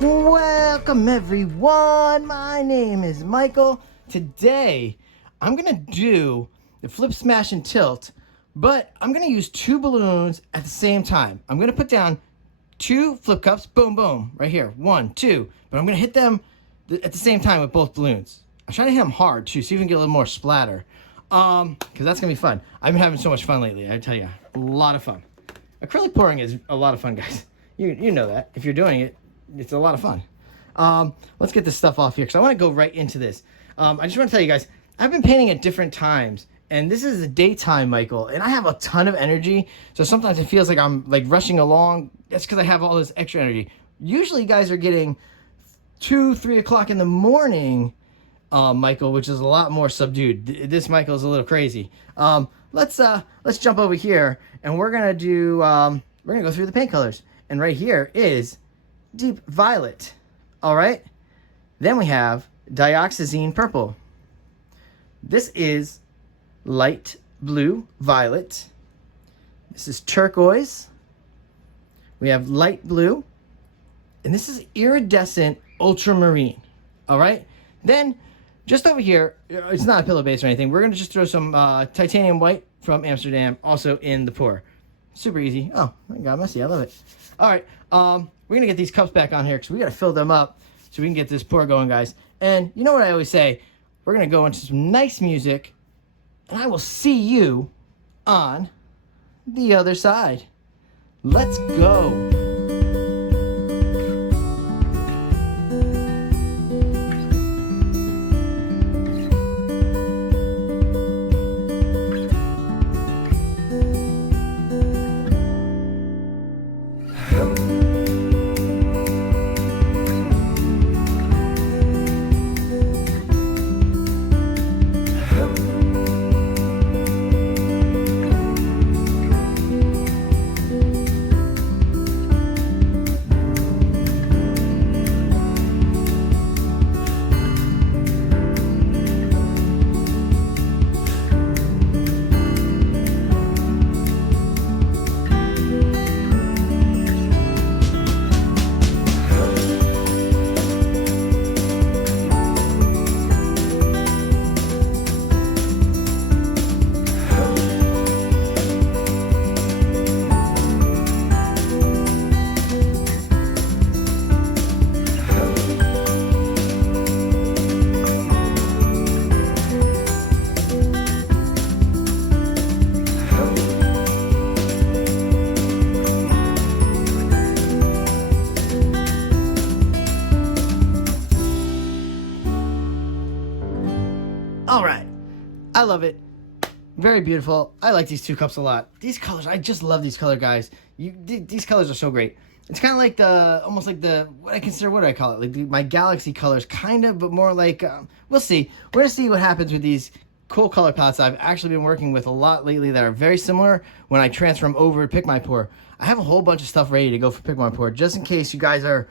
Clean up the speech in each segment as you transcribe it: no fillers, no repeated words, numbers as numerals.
Welcome everyone, my name is Michael. Today I'm gonna do the flip, smash, and tilt, but I'm gonna use two balloons at the same time. I'm gonna put down two flip cups, boom, boom, right here, 1, 2, but I'm gonna hit them at the same time with both balloons. I'm trying to hit them hard too, so you can get a little more splatter, because that's gonna be fun. I've been having so much fun lately, I tell you, a lot of fun. Acrylic pouring is a lot of fun, guys. You know that. If you're doing it, it's a lot of fun. Let's get this stuff off here because I want to go right into this. I just want to tell you guys, I've been painting at different times, and this is the daytime, Michael, and I have a ton of energy, so sometimes it feels like I'm like rushing along. That's because I have all this extra energy. Usually you guys are getting 2, 3 o'clock in the morning, Michael, which is a lot more subdued. This Michael is a little crazy. Let's jump over here, and we're gonna do we're gonna go through the paint colors. And right here is deep violet. All right. Then we have dioxazine purple. This is light blue violet. This is turquoise. We have light blue. And this is iridescent ultramarine. All right. Then just over here, it's not a pillow base or anything. We're going to just throw some titanium white from Amsterdam also in the pour. Super easy. Oh, I got messy. I love it. All right, we're going to get these cups back on here because we got to fill them up so we can get this pour going, guys. And you know what I always say? We're going to go into some nice music, and I will see you on the other side. Let's go. All right, I love it. Very beautiful. I like these two cups a lot. These colors, I just love these color, guys. These colors are so great. It's kind of like almost like what I consider, what do I call it? Like my galaxy colors, kind of, but more like, we'll see. We're gonna see what happens with these cool color palettes I've actually been working with a lot lately that are very similar when I transfer them over to Pick My Pour. I have a whole bunch of stuff ready to go for Pick My Pour, just in case you guys are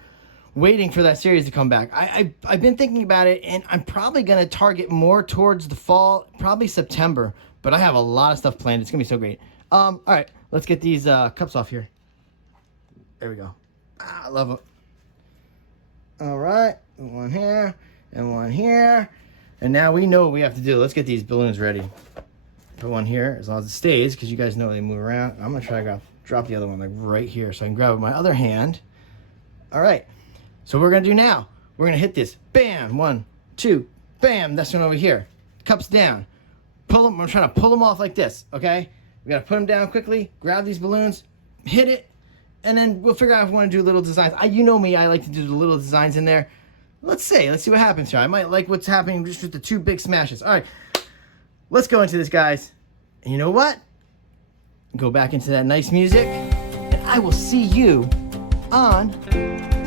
waiting for that series to come back. I've been thinking about it, and I'm probably going to target more towards the fall, probably September, but I have a lot of stuff planned. It's going to be so great. All right, let's get these cups off here. There we go. I love them. All right, one here and one here. And now we know what we have to do. Let's get these balloons ready. Put one here, as long as it stays, because you guys know they move around. I'm going to try to drop the other one like right here so I can grab it with my other hand. All right. So what we're going to do now, we're going to hit this. Bam, 1, 2, bam. That's one over here. Cups down. Pull them. I'm trying to pull them off like this, okay? We got to put them down quickly, grab these balloons, hit it, and then we'll figure out if we want to do little designs. You know me, I like to do the little designs in there. Let's see what happens here. I might like what's happening just with the two big smashes. All right, let's go into this, guys. And you know what? Go back into that nice music, and I will see you on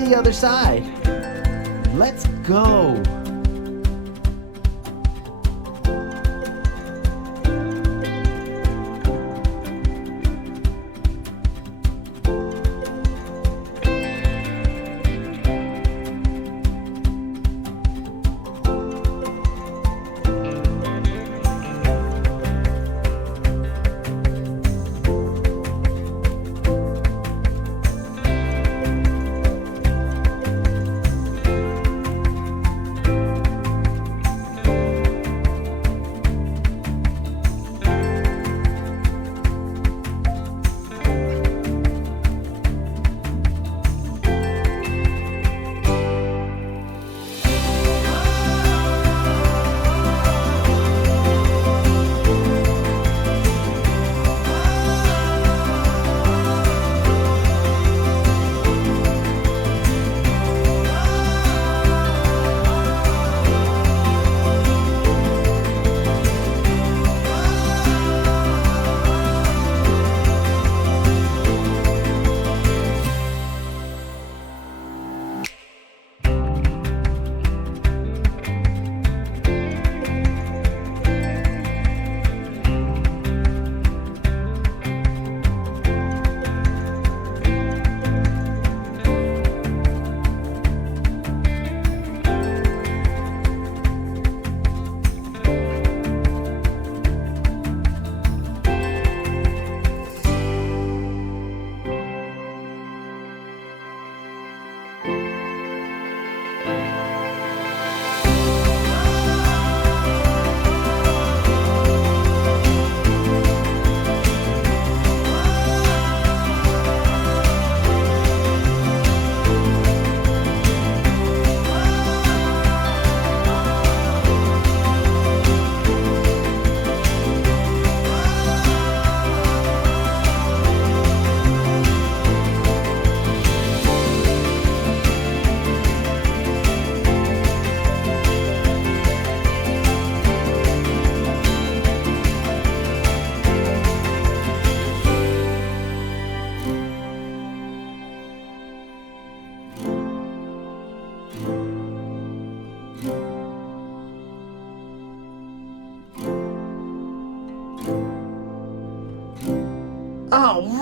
the other side. Let's go.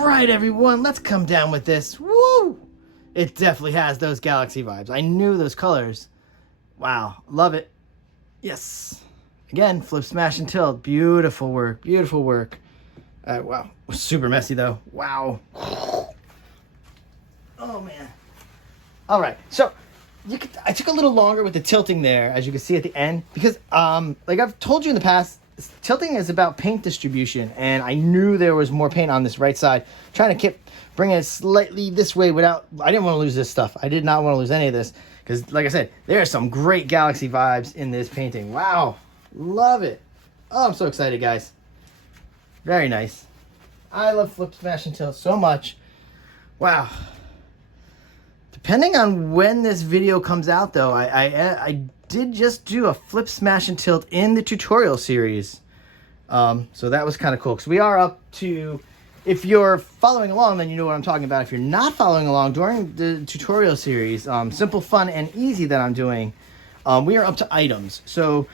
right, everyone, let's come down with this. Woo! It definitely has those galaxy vibes. I knew those colors. Wow, love it. Yes. Again, flip, smash, and tilt. Beautiful work, beautiful work. Wow, super messy though. Wow. Oh man. All right, so I took a little longer with the tilting there, as you can see at the end, because like I've told you in the past, tilting is about paint distribution, and I knew there was more paint on this right side. Trying to bring it slightly this way without, I didn't want to lose this stuff. I did not want to lose any of this, because like I said, there are some great galaxy vibes in this painting. Wow, love it. Oh, I'm so excited, guys. Very nice. I love flip, smash, and tilt so much. Wow. Depending on when this video comes out, though, I did just do a flip, smash, and tilt in the tutorial series. So that was kind of cool, because we are up to, if you're following along, then you know what I'm talking about. If you're not following along during the tutorial series, Simple, Fun, and Easy that I'm doing, we are up to items. So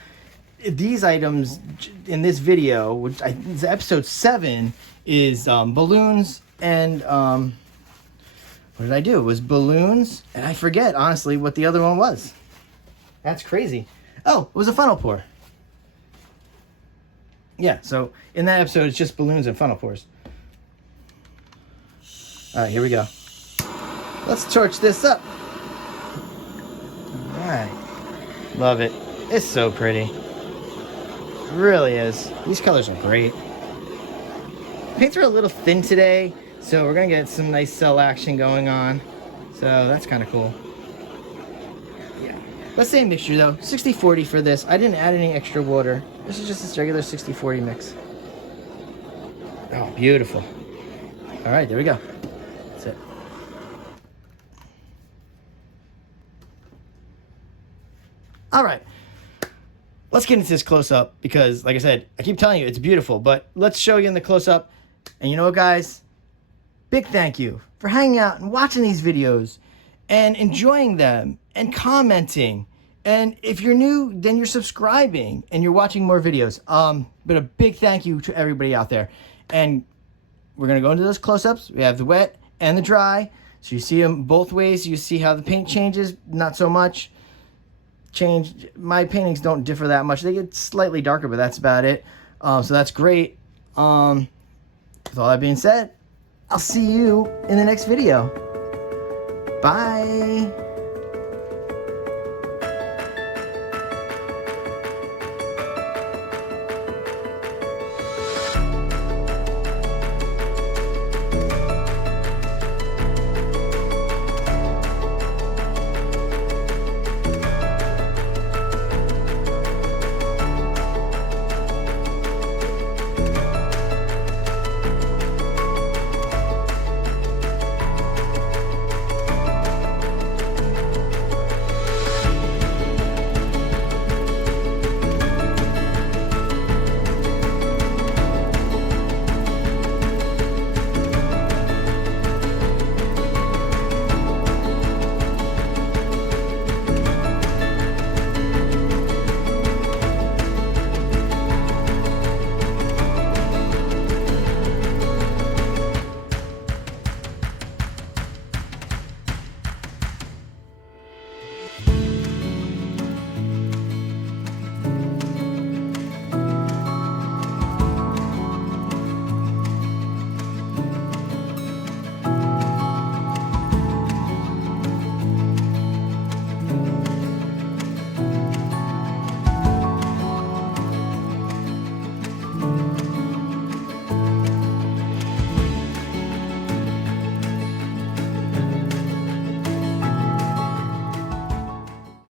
these items in this video, which is episode 7, is balloons and... what did I do? It was balloons, and I forget, honestly, what the other one was. That's crazy. Oh, it was a funnel pour. Yeah, so in that episode, it's just balloons and funnel pours. All right, here we go. Let's torch this up. All right. Love it. It's so pretty. It really is. These colors are great. Paints are a little thin today, so we're going to get some nice cell action going on. So that's kind of cool. Yeah. But same mixture though. 60-40 for this. I didn't add any extra water. This is just this regular 60-40 mix. Oh, beautiful. All right, there we go. That's it. All right. Let's get into this close-up because, like I said, I keep telling you it's beautiful, but let's show you in the close-up. And you know what, guys? Big thank you for hanging out and watching these videos and enjoying them and commenting. And if you're new, then you're subscribing and you're watching more videos. But a big thank you to everybody out there. And we're going to go into those close-ups. We have the wet and the dry. So you see them both ways. You see how the paint changes, not so much. My paintings don't differ that much. They get slightly darker, but that's about it. So that's great. With all that being said, I'll see you in the next video. Bye.